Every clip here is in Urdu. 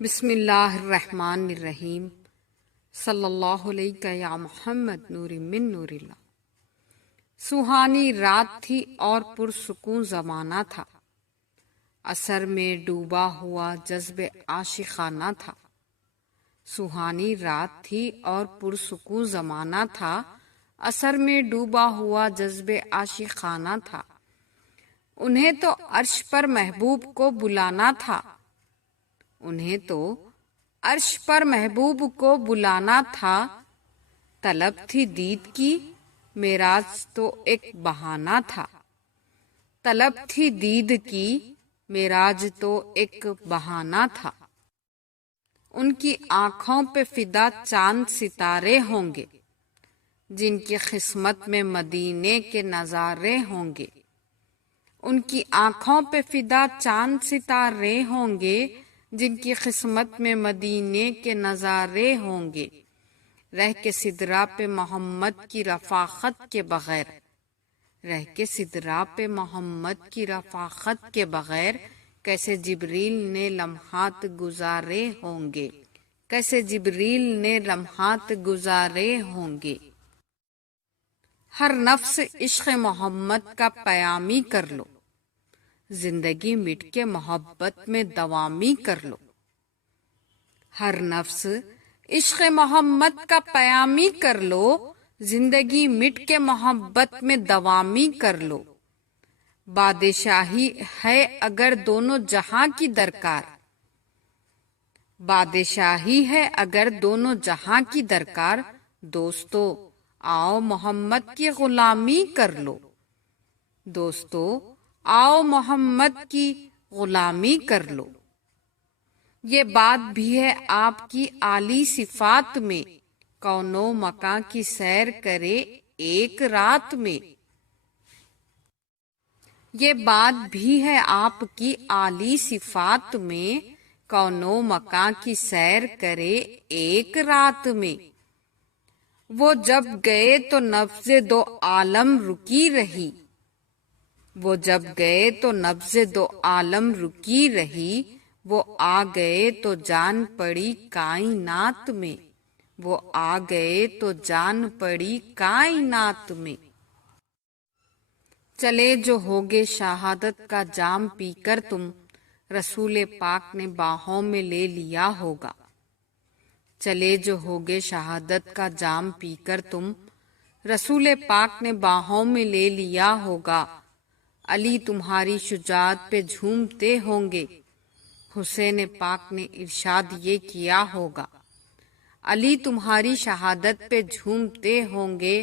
بسم اللہ الرحمن الرحیم صلی اللہ علیہ یا محمد نور من نور اللہ۔ سہانی رات تھی اور پرسکون زمانہ تھا، اثر میں ڈوبا ہوا جذب عاشقانہ تھا۔ سہانی رات تھی اور پرسکون زمانہ تھا، اثر میں ڈوبا ہوا جذب عاشقانہ تھا۔ انہیں تو عرش پر محبوب کو بلانا تھا، انہیں تو عرش پر محبوب کو بلانا تھا۔ طلب تھی دید کی، معراج تو ایک بہانہ تھا۔ طلب تھی دید کی، معراج تو ایک بہانہ تھا۔ ان کی آنکھوں پہ فدا چاند ستارے ہوں گے، جن کی قسمت میں مدینے کے نظارے ہوں گے۔ ان کی آنکھوں پہ فدا چاند ستارے ہوں گے، جن کی قسمت میں مدینے کے نظارے ہوں گے۔ رہ کے سدرا پہ محمد کی رفاقت کے بغیر، رہ کے سدرا پہ محمد کی رفاقت کے بغیر، کیسے جبریل نے لمحات گزارے ہوں گے، کیسے جبریل نے لمحات گزارے ہوں گے۔ ہر نفس عشق محمد کا پیامی کر لو، زندگی مٹ کے محبت میں دوامی کر لو۔ ہر نفس عشق محمد کا پیامی کر لو، زندگی مٹ کے محبت میں دوامی کر لو۔ بادشاہی ہے اگر دونوں جہاں کی درکار، بادشاہی ہے اگر دونوں جہاں کی درکار، دوستو آؤ محمد کی غلامی کر لو، دوستو آؤ محمد کی غلامی کر لو۔ یہ بات بھی ہے آپ کی اعلی صفات میں، کون و مکان کی سیر کرے ایک رات میں۔ یہ بات بھی ہے آپ کی اعلی صفات میں، کون و مکان کی سیر کرے ایک رات میں۔ وہ جب گئے تو نبض دو عالم رکی رہی، وہ جب گئے تو نبض دو عالم رکی رہی۔ وہ آ گئے تو جان پڑی کائنات میں، وہ آ گئے تو جان پڑی کائنات میں۔ چلے جو ہوگے شہادت کا جام پی کر تم، رسول پاک نے باہوں میں لے لیا ہوگا۔ چلے جو ہوگے شہادت کا جام پی کر تم، رسول پاک نے باہوں میں لے لیا ہوگا۔ علی تمہاری شجاعت پہ جھومتے ہوں گے، حسین پاک نے ارشاد یہ کیا ہوگا۔ علی تمہاری شہادت پہ جھومتے ہوں گے،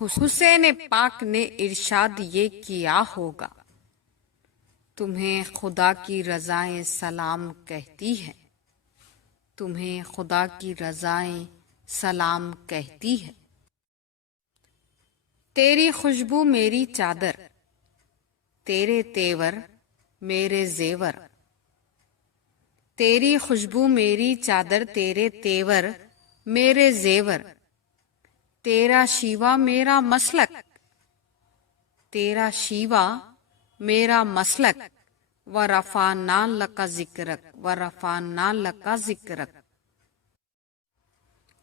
حسین پاک نے ارشاد یہ کیا ہوگا۔ تمہیں خدا کی رضائیں سلام کہتی ہیں، تمہیں خدا کی رضائیں سلام کہتی ہے۔ تیری خوشبو میری چادر، تیرے تیور میرے زیور، تیری خوشبو میری چادر، تیرے تیور میرے زیور۔ تیرا شیوا میرا مسلک، تیرا شیوا میرا مسلک، وَرَفَعْنَا لَكَ ذِكْرَكَ وَرَفَعْنَا لَكَ ذِكْرَكَ۔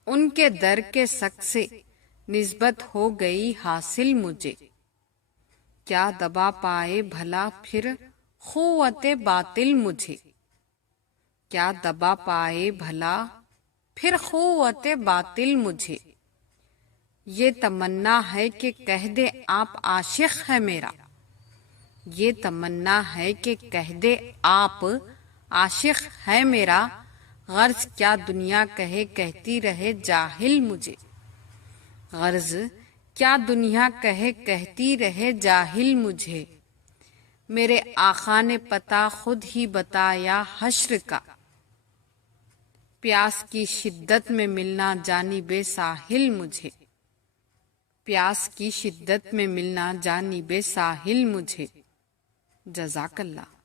ان کے در کے سک سے نسبت ہو گئی حاصل مجھے، کیا دبا پائے بھلا پھر قوت باطل مجھے، کیا دبا پائے بھلا پھر قوت باطل مجھے۔ یہ تمنا ہے کہ کہہ دے آپ عاشق ہے میرا، یہ تمنا ہے کہ کہہ دے آپ عاشق ہے میرا۔ غرض کیا دنیا کہے کہتی رہے جاہل مجھے، غرض کیا دنیا کہے کہتی رہے جاہل مجھے۔ میرے آقا نے پتہ خود ہی بتایا حشر کا، پیاس کی شدت میں ملنا جانب ساحل مجھے، پیاس کی شدت میں ملنا جانب ساحل مجھے۔ جزاک اللہ۔